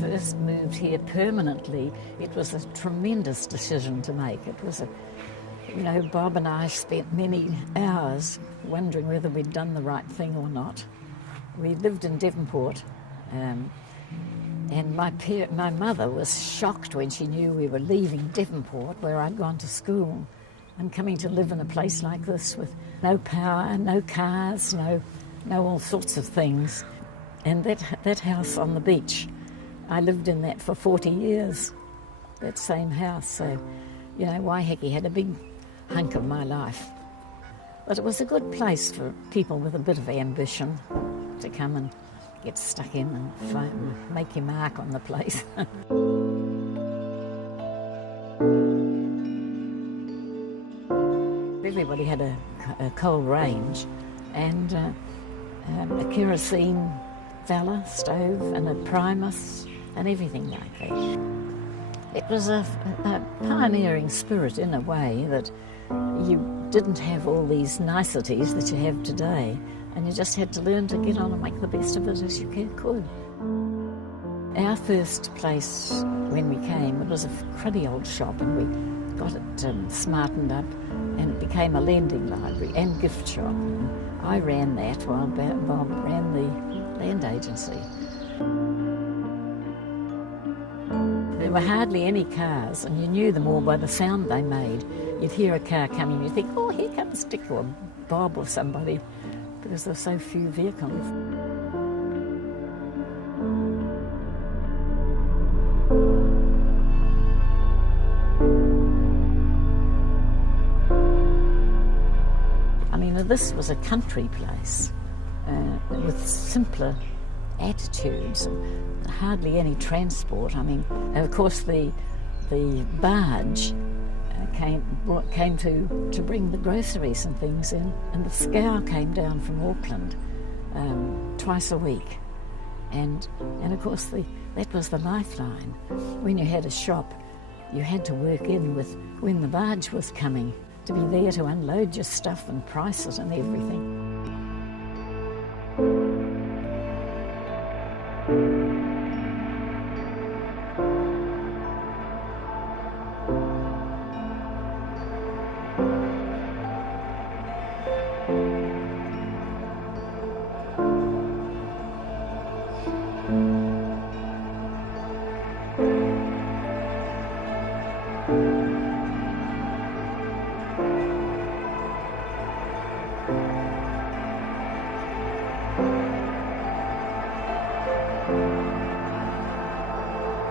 first moved here permanently, it was a tremendous decision to make. It was Bob and I spent many hours wondering whether we'd done the right thing or not. We lived in Devonport, and my mother was shocked when she knew we were leaving Devonport, where I'd gone to school, and coming to live in a place like this with no power, no cars, no all sorts of things. And that house on the beach, I lived in that for 40 years, that same house. So, Waiheke had a big hunk of my life. But it was a good place for people with a bit of ambition to come and get stuck in and make your mark on the place. Everybody had a coal range and a kerosene vela stove and a primus and everything like that. It was a pioneering spirit in a way, that you didn't have all these niceties that you have today, and you just had to learn to get on and make the best of it as you could. Our first place when we came, it was a cruddy old shop, and we got it smartened up, and it became a lending library and gift shop. And I ran that while Bob ran the land agency. There were hardly any cars, and you knew them all by the sound they made. You'd hear a car coming, you'd think, oh, here comes Dick or Bob or somebody, because there were so few vehicles. I mean, this was a country place with simpler attitudes, and hardly any transport. I mean, of course, the barge came to bring the groceries and things in, and the scow came down from Auckland twice a week, and of course that was the lifeline. When you had a shop, you had to work in with when the barge was coming, to be there to unload your stuff and price it and everything.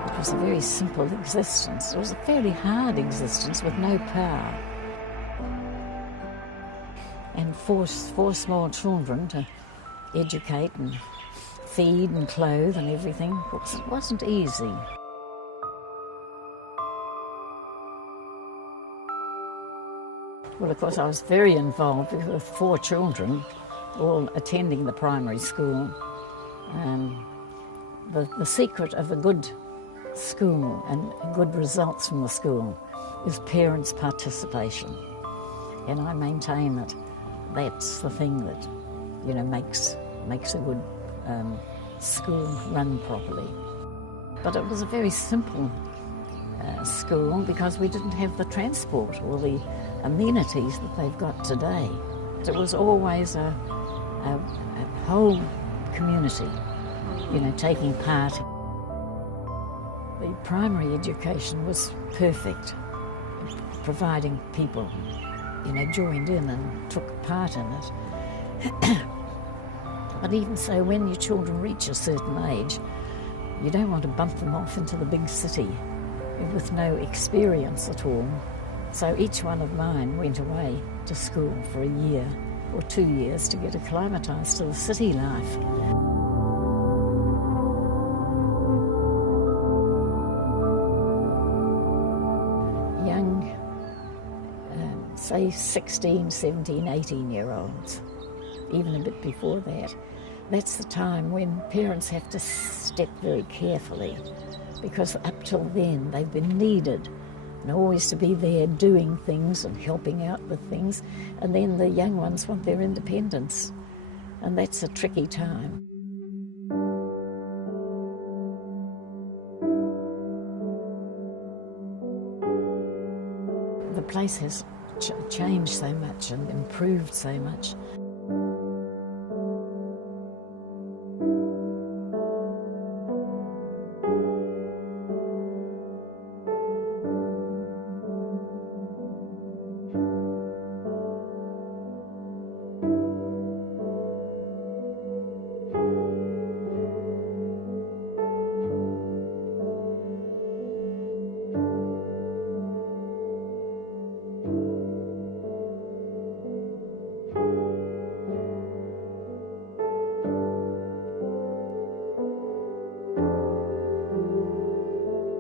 It was a very simple existence. It was a fairly hard existence with no power. And four small children to educate and feed and clothe and everything. It wasn't easy. Well, of course, I was very involved with 4 children, all attending the primary school. The secret of a good school and good results from the school is parents' participation. And I maintain that that's the thing that, makes a good school run properly. But it was a very simple school because we didn't have the transport or the amenities that they've got today. It was always a whole community, taking part. The primary education was perfect, providing people, joined in and took part in it. But even so, when your children reach a certain age, you don't want to bump them off into the big city with no experience at all. So each one of mine went away to school for a year or 2 years to get acclimatised to the city life. Young, say 16, 17, 18-year-olds, even a bit before that, that's the time when parents have to step very carefully, because up till then they've been needed and always to be there doing things and helping out with things, and then the young ones want their independence, and that's a tricky time. place has changed so much and improved so much.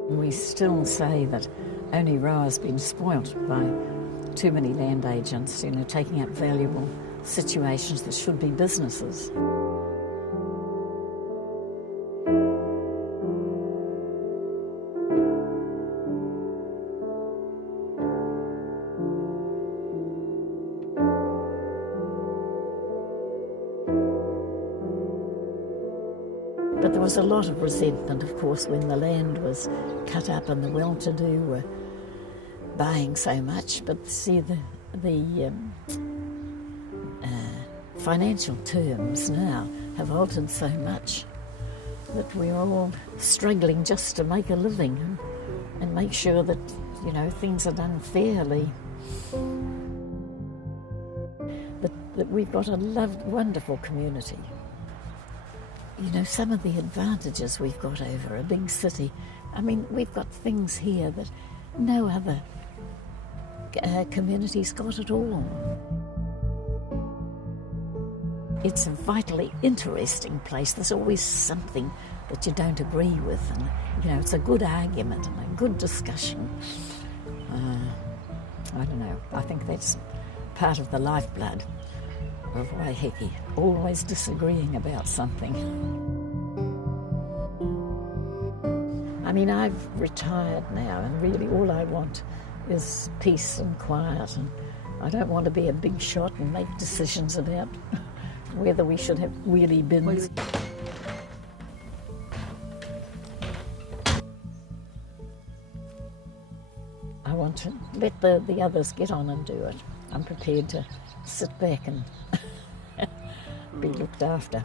We still say that only Roa's been spoilt by too many land agents, taking up valuable situations that should be businesses. But there was a lot of resentment, of course, when the land was cut up and the well-to-do were buying so much. But see, the financial terms now have altered so much that we're all struggling just to make a living and make sure that, things are done fairly. That we've got a wonderful community. Some of the advantages we've got over a big city. I mean, we've got things here that no other community's got at all. It's a vitally interesting place. There's always something that you don't agree with, and it's a good argument and a good discussion. I don't know. I think that's part of the lifeblood of Waiheke, always disagreeing about something. I mean, I've retired now, and really all I want is peace and quiet, and I don't want to be a big shot and make decisions about whether we should have wheelie bins. I want to let the others get on and do it. I'm prepared to sit back and be looked after.